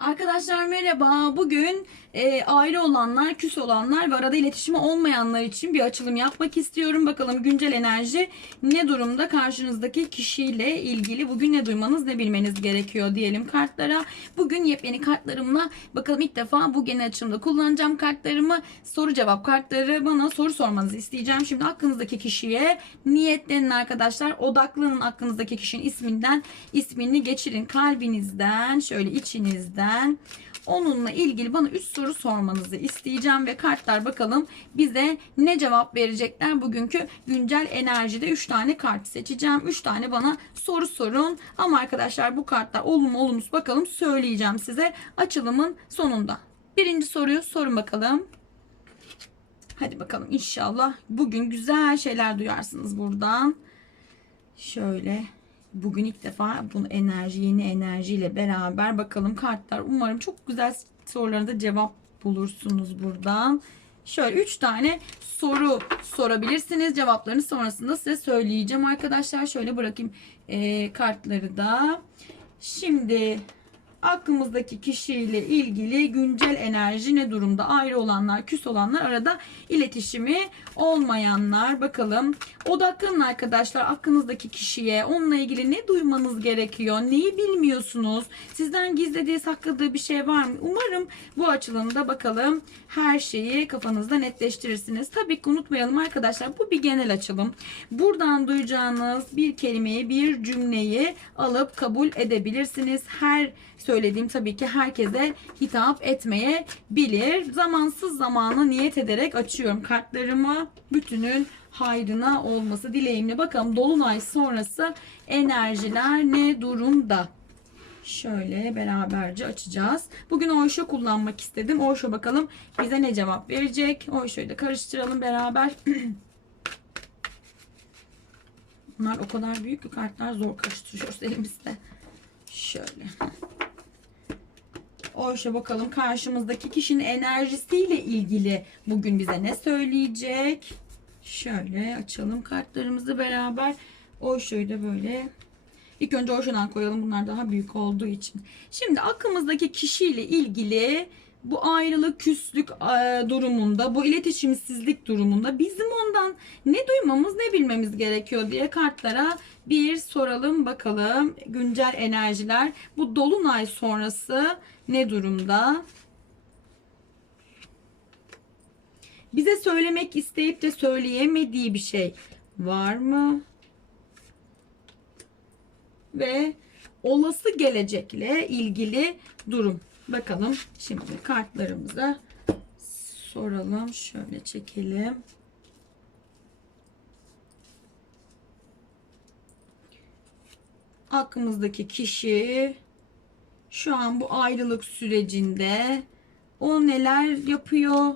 Arkadaşlar merhaba. Bugün e, ayrı olanlar, küs olanlar ve arada iletişimi olmayanlar için bir açılım yapmak istiyorum. Bakalım güncel enerji ne durumda karşınızdaki kişiyle ilgili bugün ne duymanız ne bilmeniz gerekiyor diyelim kartlara. Bugün yepyeni kartlarımla bakalım ilk defa bu genel açılımda kullanacağım kartlarımı. Soru cevap kartları bana soru sormanızı isteyeceğim. Şimdi aklınızdaki kişiye niyetlenin arkadaşlar. Odaklanın aklınızdaki kişinin isminden ismini geçirin kalbinizden şöyle içinizden onunla ilgili bana 3 soru sormanızı isteyeceğim ve kartlar bakalım bize ne cevap verecekler. Bugünkü güncel enerjide 3 tane kart seçeceğim. 3 tane bana soru sorun. Ama arkadaşlar bu kartlar olumlu olumsuz bakalım söyleyeceğim size açılımın sonunda. Birinci soruyu sorun bakalım. Hadi bakalım inşallah bugün güzel şeyler duyarsınız buradan. Şöyle Bugün ilk defa bunu enerji, yeni enerjiyle beraber bakalım kartlar. Umarım çok güzel sorulara da cevap bulursunuz buradan. Şöyle 3 tane soru sorabilirsiniz. Cevaplarını sonrasında size söyleyeceğim arkadaşlar. Şöyle bırakayım e, kartları da. Şimdi aklımızdaki kişiyle ilgili güncel enerji ne durumda? Ayrı olanlar, küs olanlar, arada iletişimi olmayanlar. Bakalım. Odaklanın arkadaşlar aklınızdaki kişiye. Onunla ilgili ne duymanız gerekiyor? Neyi bilmiyorsunuz? Sizden gizlediği, sakladığı bir şey var mı? Umarım bu açılımda bakalım her şeyi kafanızda netleştirirsiniz. Tabii ki unutmayalım arkadaşlar bu bir genel açılım. Buradan duyacağınız bir kelimeyi, bir cümleyi alıp kabul edebilirsiniz. Her söylediğim tabii ki herkese hitap etmeyebilir. Zamansız zamanı niyet ederek açıyorum kartlarımı. Bütünün hayrına olması dileğimle. Bakalım dolunay sonrası enerjiler ne durumda? Şöyle beraberce açacağız. Bugün Oysho kullanmak istedim. Oysho bakalım bize ne cevap verecek. Oysho'yu da karıştıralım beraber. Bunlar o kadar büyük ki kartlar zor karıştırıyoruz elimizde. Şöyle. Oysho bakalım karşımızdaki kişinin enerjisiyle ilgili bugün bize ne söyleyecek. Şöyle açalım kartlarımızı beraber. Oysho'yu da böyle İlk önce Ocean'dan koyalım. Bunlar daha büyük olduğu için. Şimdi aklımızdaki kişiyle ilgili bu ayrılık, küslük e, durumunda, bu iletişimsizlik durumunda bizim ondan ne duymamız, ne bilmemiz gerekiyor diye kartlara bir soralım bakalım. Güncel enerjiler bu dolunay sonrası ne durumda? Bize söylemek isteyip de söyleyemediği bir şey var mı? ve olası gelecekle ilgili durum. Bakalım şimdi kartlarımıza soralım. Şöyle çekelim. Aklımızdaki kişi şu an bu ayrılık sürecinde o neler yapıyor?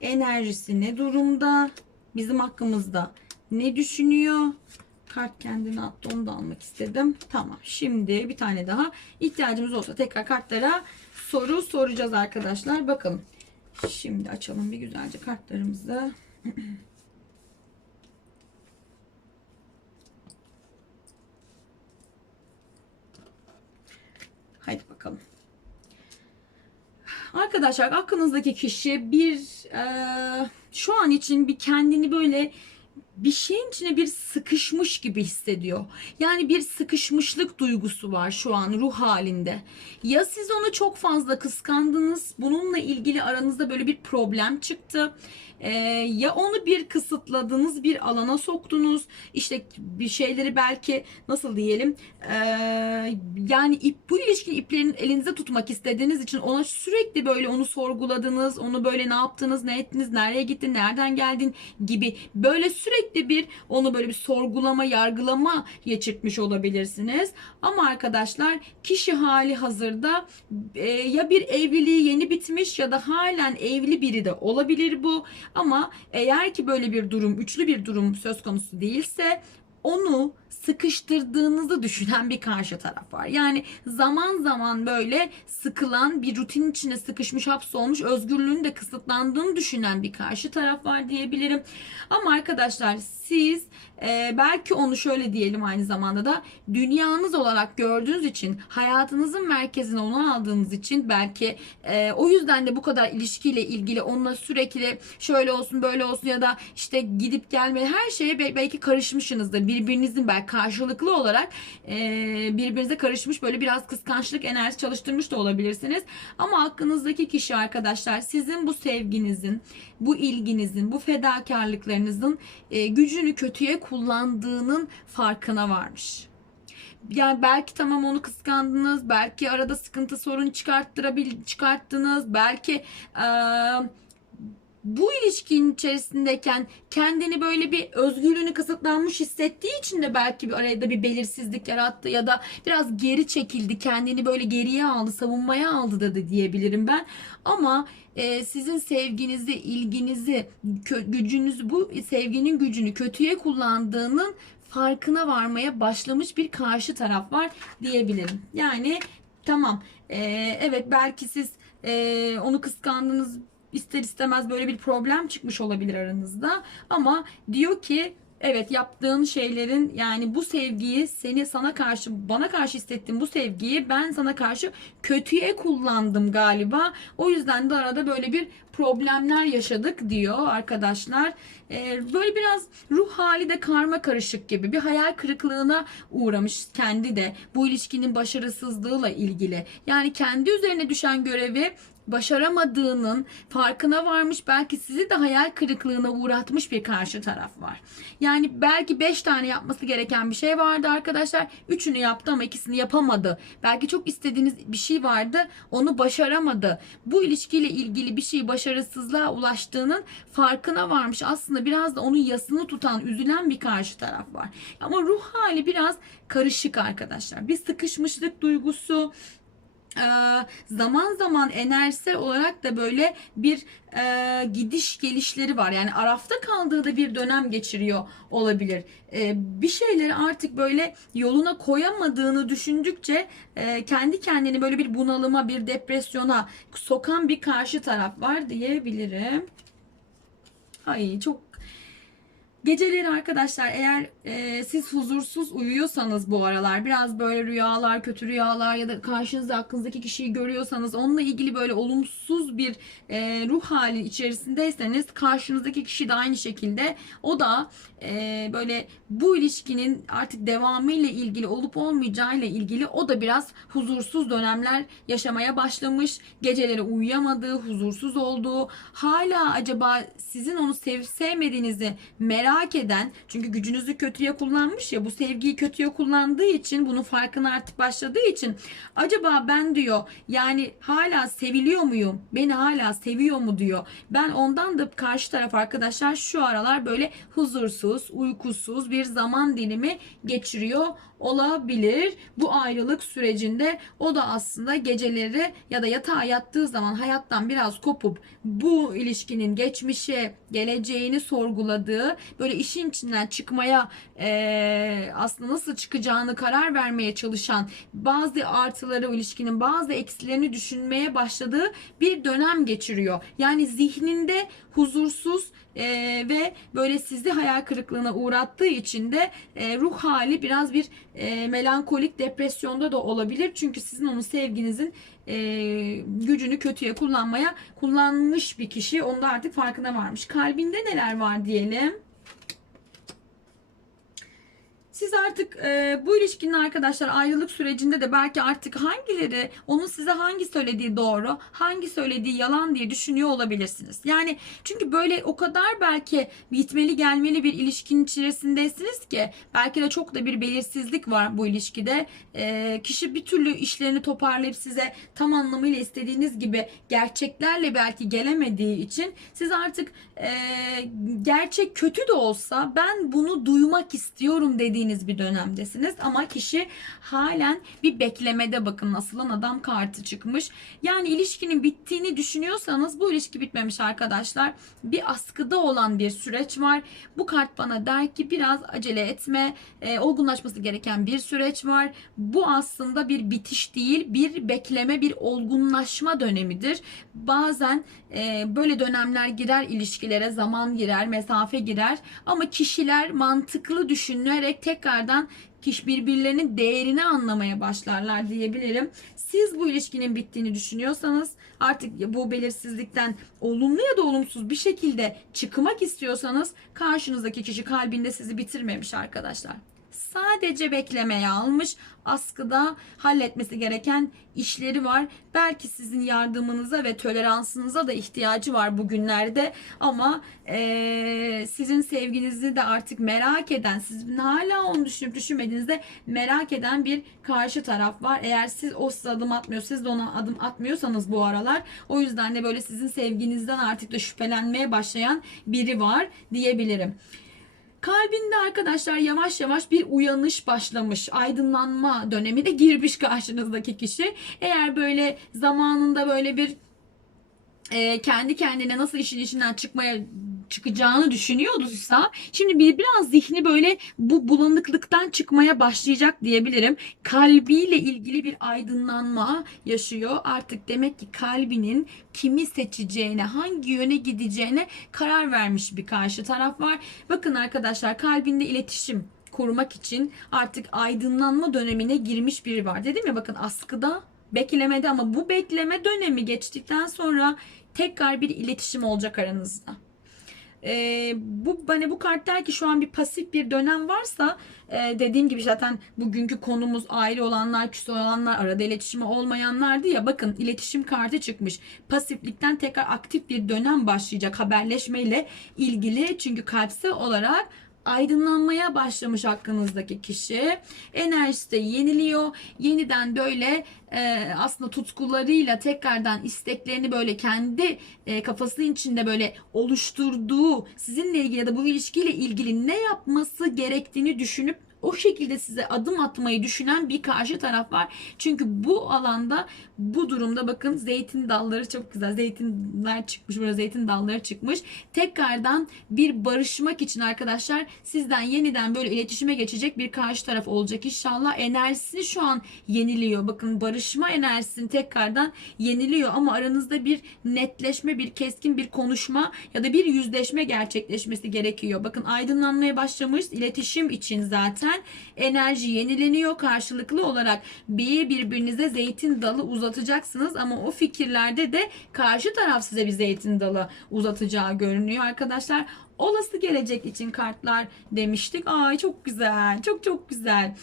Enerjisi ne durumda? Bizim hakkımızda ne düşünüyor? Kart kendini attı onu da almak istedim. Tamam şimdi bir tane daha ihtiyacımız olsa tekrar kartlara soru soracağız arkadaşlar. Bakalım. Şimdi açalım bir güzelce kartlarımızı. Haydi bakalım. Arkadaşlar aklınızdaki kişi bir e, şu an için bir kendini böyle bir şeyin içine bir sıkışmış gibi hissediyor. Yani bir sıkışmışlık duygusu var şu an ruh halinde. Ya siz onu çok fazla kıskandınız. Bununla ilgili aranızda böyle bir problem çıktı. Ee, ya onu bir kısıtladınız, bir alana soktunuz. İşte bir şeyleri belki nasıl diyelim? Ee, yani ip, bu ilişkinin iplerini elinize tutmak istediğiniz için ona sürekli böyle onu sorguladınız. Onu böyle ne yaptınız, ne ettiniz, nereye gittin, nereden geldin gibi böyle sürekli bir onu böyle bir sorgulama, yargılama geçirtmiş olabilirsiniz. Ama arkadaşlar kişi hali hazırda e, ya bir evliliği yeni bitmiş ya da halen evli biri de olabilir bu. Ama eğer ki böyle bir durum, üçlü bir durum söz konusu değilse onu sıkıştırdığınızı düşünen bir karşı taraf var. Yani zaman zaman böyle sıkılan bir rutin içine sıkışmış hapsolmuş özgürlüğünün de kısıtlandığını düşünen bir karşı taraf var diyebilirim. Ama arkadaşlar siz e, belki onu şöyle diyelim aynı zamanda da dünyanız olarak gördüğünüz için hayatınızın merkezine onu aldığınız için belki e, o yüzden de bu kadar ilişkiyle ilgili onunla sürekli şöyle olsun böyle olsun ya da işte gidip gelme her şeye be- belki karışmışsınızdır. Birbirinizin belki karşılıklı olarak e, birbirinize karışmış böyle biraz kıskançlık enerjisi çalıştırmış da olabilirsiniz. Ama aklınızdaki kişi arkadaşlar sizin bu sevginizin, bu ilginizin, bu fedakarlıklarınızın e, gücünü kötüye kullandığının farkına varmış. Yani belki tamam onu kıskandınız, belki arada sıkıntı sorun çıkarttırabil çıkarttınız, belki eee bu ilişkinin içerisindeyken kendini böyle bir özgürlüğünü kısıtlanmış hissettiği için de belki bir arada bir belirsizlik yarattı ya da biraz geri çekildi kendini böyle geriye aldı savunmaya aldı da, diyebilirim ben. Ama e, sizin sevginizi ilginizi gücünüzü bu sevginin gücünü kötüye kullandığının farkına varmaya başlamış bir karşı taraf var diyebilirim. Yani tamam e, evet belki siz e, onu kıskandınız ister istemez böyle bir problem çıkmış olabilir aranızda. Ama diyor ki evet yaptığın şeylerin yani bu sevgiyi seni sana karşı bana karşı hissettiğim bu sevgiyi ben sana karşı kötüye kullandım galiba. O yüzden de arada böyle bir problemler yaşadık diyor arkadaşlar. Ee, böyle biraz ruh hali de karma karışık gibi bir hayal kırıklığına uğramış kendi de bu ilişkinin başarısızlığıyla ilgili. Yani kendi üzerine düşen görevi başaramadığının farkına varmış belki sizi de hayal kırıklığına uğratmış bir karşı taraf var. Yani belki 5 tane yapması gereken bir şey vardı arkadaşlar. Üçünü yaptı ama ikisini yapamadı. Belki çok istediğiniz bir şey vardı onu başaramadı. Bu ilişkiyle ilgili bir şey başarısızlığa ulaştığının farkına varmış. Aslında biraz da onun yasını tutan, üzülen bir karşı taraf var. Ama ruh hali biraz karışık arkadaşlar. Bir sıkışmışlık duygusu, zaman zaman enerjisel olarak da böyle bir e, gidiş gelişleri var. Yani arafta kaldığı da bir dönem geçiriyor olabilir. Ee, bir şeyleri artık böyle yoluna koyamadığını düşündükçe e, kendi kendini böyle bir bunalıma, bir depresyona sokan bir karşı taraf var diyebilirim. Ay çok Geceleri arkadaşlar eğer e, siz huzursuz uyuyorsanız bu aralar biraz böyle rüyalar, kötü rüyalar ya da karşınızda aklınızdaki kişiyi görüyorsanız onunla ilgili böyle olumsuz bir e, ruh hali içerisindeyseniz karşınızdaki kişi de aynı şekilde o da e, böyle bu ilişkinin artık devamı ile ilgili olup olmayacağı ile ilgili o da biraz huzursuz dönemler yaşamaya başlamış. Geceleri uyuyamadığı, huzursuz olduğu, hala acaba sizin onu sevip sevmediğinizi merak eden çünkü gücünüzü kötüye kullanmış ya bu sevgiyi kötüye kullandığı için bunun farkına artık başladığı için acaba ben diyor yani hala seviliyor muyum? Beni hala seviyor mu diyor. Ben ondan da karşı taraf arkadaşlar şu aralar böyle huzursuz, uykusuz bir zaman dilimi geçiriyor olabilir. Bu ayrılık sürecinde o da aslında geceleri ya da yatağa yattığı zaman hayattan biraz kopup bu ilişkinin geçmişe, geleceğini sorguladığı, böyle işin içinden çıkmaya eee, aslında nasıl çıkacağını karar vermeye çalışan bazı artıları o ilişkinin bazı eksilerini düşünmeye başladığı bir dönem geçiriyor. Yani zihninde huzursuz eee, ve böyle sizi hayal kırıklığına uğrattığı için de eee, ruh hali biraz bir eee, melankolik depresyonda da olabilir. Çünkü sizin onun sevginizin eee, gücünü kötüye kullanmaya kullanmış bir kişi. Onun da artık farkına varmış. Kalbinde neler var diyelim. Siz artık e, bu ilişkinin arkadaşlar ayrılık sürecinde de belki artık hangileri onun size hangi söylediği doğru, hangi söylediği yalan diye düşünüyor olabilirsiniz. Yani çünkü böyle o kadar belki gitmeli gelmeli bir ilişkinin içerisindesiniz ki belki de çok da bir belirsizlik var bu ilişkide. E, kişi bir türlü işlerini toparlayıp size tam anlamıyla istediğiniz gibi gerçeklerle belki gelemediği için siz artık e, gerçek kötü de olsa ben bunu duymak istiyorum dediğiniz bir dönemdesiniz ama kişi halen bir beklemede bakın nasılan adam kartı çıkmış. Yani ilişkinin bittiğini düşünüyorsanız bu ilişki bitmemiş arkadaşlar. Bir askıda olan bir süreç var. Bu kart bana der ki biraz acele etme. E, olgunlaşması gereken bir süreç var. Bu aslında bir bitiş değil, bir bekleme, bir olgunlaşma dönemidir. Bazen e, böyle dönemler girer ilişkilere, zaman girer, mesafe girer. Ama kişiler mantıklı düşünerek tekrardan kişi birbirlerinin değerini anlamaya başlarlar diyebilirim. Siz bu ilişkinin bittiğini düşünüyorsanız artık bu belirsizlikten olumlu ya da olumsuz bir şekilde çıkmak istiyorsanız karşınızdaki kişi kalbinde sizi bitirmemiş arkadaşlar. Sadece beklemeye almış. Askıda halletmesi gereken işleri var. Belki sizin yardımınıza ve toleransınıza da ihtiyacı var bugünlerde. Ama eee, sizin sevginizi de artık merak eden, sizin hala onu düşünüp düşünmediğinizde merak eden bir karşı taraf var. Eğer siz o size adım atmıyor, siz de ona adım atmıyorsanız bu aralar o yüzden de böyle sizin sevginizden artık da şüphelenmeye başlayan biri var diyebilirim. Kalbinde arkadaşlar yavaş yavaş bir uyanış başlamış. Aydınlanma dönemi de girmiş karşınızdaki kişi. Eğer böyle zamanında böyle bir e, kendi kendine nasıl işin içinden çıkmaya çıkacağını düşünüyorduysa şimdi bir biraz zihni böyle bu bulanıklıktan çıkmaya başlayacak diyebilirim. Kalbiyle ilgili bir aydınlanma yaşıyor. Artık demek ki kalbinin kimi seçeceğine, hangi yöne gideceğine karar vermiş bir karşı taraf var. Bakın arkadaşlar kalbinde iletişim kurmak için artık aydınlanma dönemine girmiş biri var. Dedim ya bakın askıda beklemede ama bu bekleme dönemi geçtikten sonra tekrar bir iletişim olacak aranızda. Ee, bu hani bu kart der ki şu an bir pasif bir dönem varsa e, dediğim gibi zaten bugünkü konumuz aile olanlar, küs olanlar, arada iletişimi olmayanlardı ya bakın iletişim kartı çıkmış. Pasiflikten tekrar aktif bir dönem başlayacak haberleşmeyle ilgili çünkü kalpsel olarak aydınlanmaya başlamış hakkınızdaki kişi. Enerjisi de yeniliyor. Yeniden böyle e, aslında tutkularıyla tekrardan isteklerini böyle kendi e, kafasının içinde böyle oluşturduğu sizinle ilgili ya da bu ilişkiyle ilgili ne yapması gerektiğini düşünüp o şekilde size adım atmayı düşünen bir karşı taraf var. Çünkü bu alanda bu durumda bakın zeytin dalları çok güzel. Zeytinler çıkmış. Burada zeytin dalları çıkmış. Tekrardan bir barışmak için arkadaşlar sizden yeniden böyle iletişime geçecek bir karşı taraf olacak inşallah. Enerjisi şu an yeniliyor. Bakın barışma enerjisini tekrardan yeniliyor ama aranızda bir netleşme, bir keskin bir konuşma ya da bir yüzleşme gerçekleşmesi gerekiyor. Bakın aydınlanmaya başlamış iletişim için zaten enerji yenileniyor karşılıklı olarak bir birbirinize zeytin dalı uzatacaksınız ama o fikirlerde de karşı taraf size bir zeytin dalı uzatacağı görünüyor arkadaşlar. Olası gelecek için kartlar demiştik. Ay çok güzel. Çok çok güzel.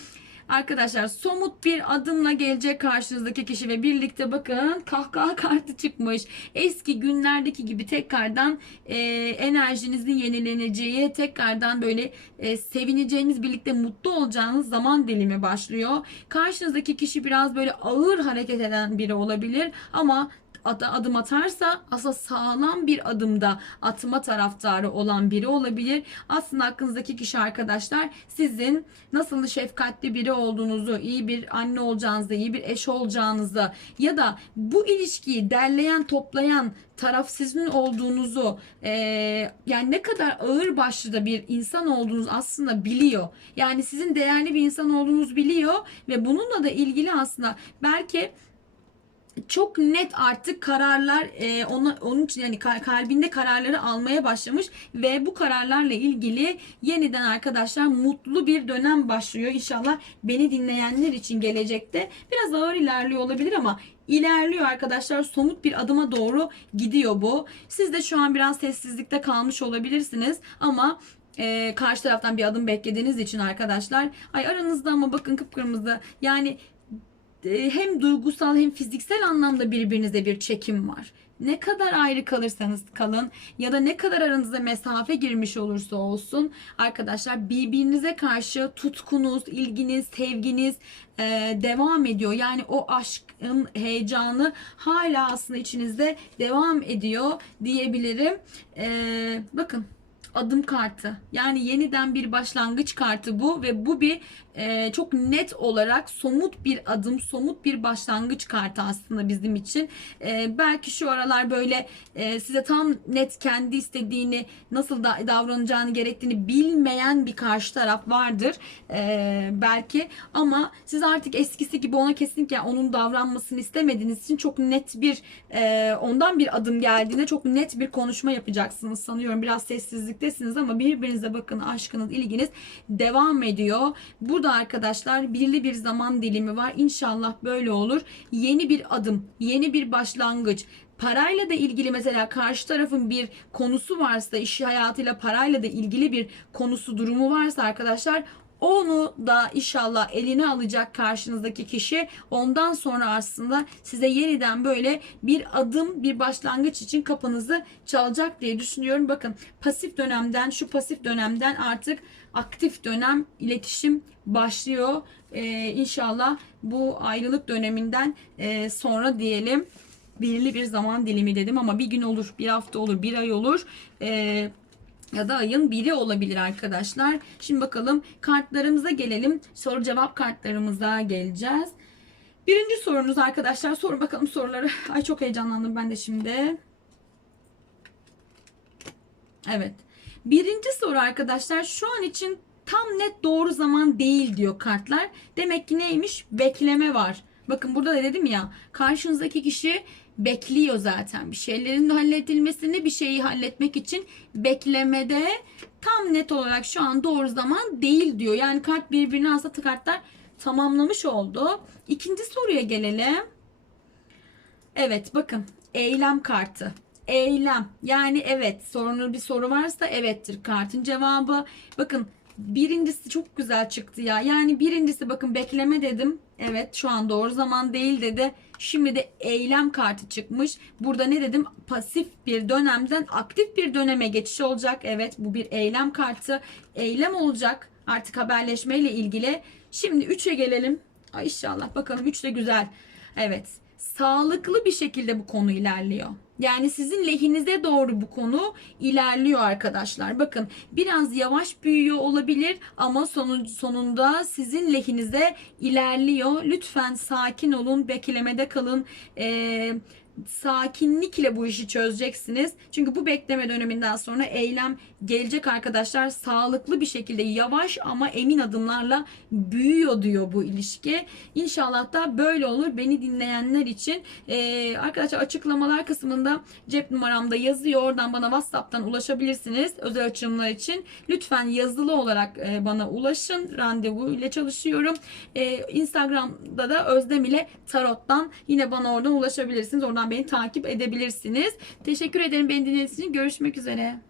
Arkadaşlar somut bir adımla gelecek karşınızdaki kişi ve birlikte bakın kahkaha kartı çıkmış. Eski günlerdeki gibi tekrardan e, enerjinizin yenileneceği, tekrardan böyle e, sevineceğiniz, birlikte mutlu olacağınız zaman dilimi başlıyor. Karşınızdaki kişi biraz böyle ağır hareket eden biri olabilir ama adım atarsa aslında sağlam bir adımda atma taraftarı olan biri olabilir. Aslında aklınızdaki kişi arkadaşlar sizin nasıl şefkatli biri olduğunuzu, iyi bir anne olacağınızı, iyi bir eş olacağınızı ya da bu ilişkiyi derleyen, toplayan taraf sizin olduğunuzu e, yani ne kadar ağır başlı da bir insan olduğunuz aslında biliyor. Yani sizin değerli bir insan olduğunuzu biliyor ve bununla da ilgili aslında belki çok net artık kararlar e, ona, onun için yani kal- kalbinde kararları almaya başlamış ve bu kararlarla ilgili yeniden arkadaşlar mutlu bir dönem başlıyor. İnşallah beni dinleyenler için gelecekte biraz ağır ilerliyor olabilir ama ilerliyor arkadaşlar. Somut bir adıma doğru gidiyor bu. Siz de şu an biraz sessizlikte kalmış olabilirsiniz ama e, karşı taraftan bir adım beklediğiniz için arkadaşlar ay aranızda ama bakın kıpkırmızı yani hem duygusal hem fiziksel anlamda birbirinize bir çekim var. Ne kadar ayrı kalırsanız kalın ya da ne kadar aranıza mesafe girmiş olursa olsun arkadaşlar birbirinize karşı tutkunuz, ilginiz, sevginiz e, devam ediyor. Yani o aşkın heyecanı hala aslında içinizde devam ediyor diyebilirim. E, bakın adım kartı. Yani yeniden bir başlangıç kartı bu ve bu bir e, çok net olarak somut bir adım, somut bir başlangıç kartı aslında bizim için. E, belki şu aralar böyle e, size tam net kendi istediğini, nasıl da davranacağını gerektiğini bilmeyen bir karşı taraf vardır. E, belki ama siz artık eskisi gibi ona kesinlikle onun davranmasını istemediğiniz için çok net bir e, ondan bir adım geldiğinde çok net bir konuşma yapacaksınız sanıyorum. Biraz sessizliktesiniz ama birbirinize bakın aşkınız, ilginiz devam ediyor. Burada arkadaşlar birli bir zaman dilimi var. İnşallah böyle olur. Yeni bir adım, yeni bir başlangıç. Parayla da ilgili mesela karşı tarafın bir konusu varsa, iş hayatıyla parayla da ilgili bir konusu, durumu varsa arkadaşlar onu da inşallah eline alacak karşınızdaki kişi. Ondan sonra aslında size yeniden böyle bir adım, bir başlangıç için kapınızı çalacak diye düşünüyorum. Bakın pasif dönemden, şu pasif dönemden artık aktif dönem iletişim başlıyor. Ee, inşallah bu ayrılık döneminden e, sonra diyelim belirli bir zaman dilimi dedim ama bir gün olur, bir hafta olur, bir ay olur. Ee, ya da ayın biri olabilir arkadaşlar. Şimdi bakalım kartlarımıza gelelim. Soru cevap kartlarımıza geleceğiz. Birinci sorunuz arkadaşlar. Sorun bakalım soruları. Ay çok heyecanlandım ben de şimdi. Evet. Birinci soru arkadaşlar şu an için tam net doğru zaman değil diyor kartlar. Demek ki neymiş? Bekleme var. Bakın burada da dedim ya karşınızdaki kişi bekliyor zaten bir şeylerin halledilmesini bir şeyi halletmek için beklemede tam net olarak şu an doğru zaman değil diyor. Yani kart birbirini aslında kartlar tamamlamış oldu. İkinci soruya gelelim. Evet bakın eylem kartı. Eylem yani evet sorunlu bir soru varsa evettir kartın cevabı. Bakın birincisi çok güzel çıktı ya. Yani birincisi bakın bekleme dedim. Evet şu an doğru zaman değil dedi. Şimdi de eylem kartı çıkmış. Burada ne dedim? Pasif bir dönemden aktif bir döneme geçiş olacak. Evet bu bir eylem kartı. Eylem olacak artık haberleşmeyle ilgili. Şimdi 3'e gelelim. Ay inşallah bakalım 3 de güzel. Evet sağlıklı bir şekilde bu konu ilerliyor. Yani sizin lehinize doğru bu konu ilerliyor arkadaşlar. Bakın biraz yavaş büyüyor olabilir ama sonun, sonunda sizin lehinize ilerliyor. Lütfen sakin olun, beklemede kalın. Ee, sakinlikle bu işi çözeceksiniz. Çünkü bu bekleme döneminden sonra eylem gelecek arkadaşlar. Sağlıklı bir şekilde yavaş ama emin adımlarla büyüyor diyor bu ilişki. İnşallah da böyle olur. Beni dinleyenler için ee, arkadaşlar açıklamalar kısmında cep numaramda yazıyor. Oradan bana WhatsApp'tan ulaşabilirsiniz özel açılımlar için. Lütfen yazılı olarak e, bana ulaşın. Randevu ile çalışıyorum. E, Instagram'da da Özlem ile Tarot'tan yine bana oradan ulaşabilirsiniz. Oradan beni takip edebilirsiniz. Teşekkür ederim beni dinlediğiniz için. Görüşmek üzere.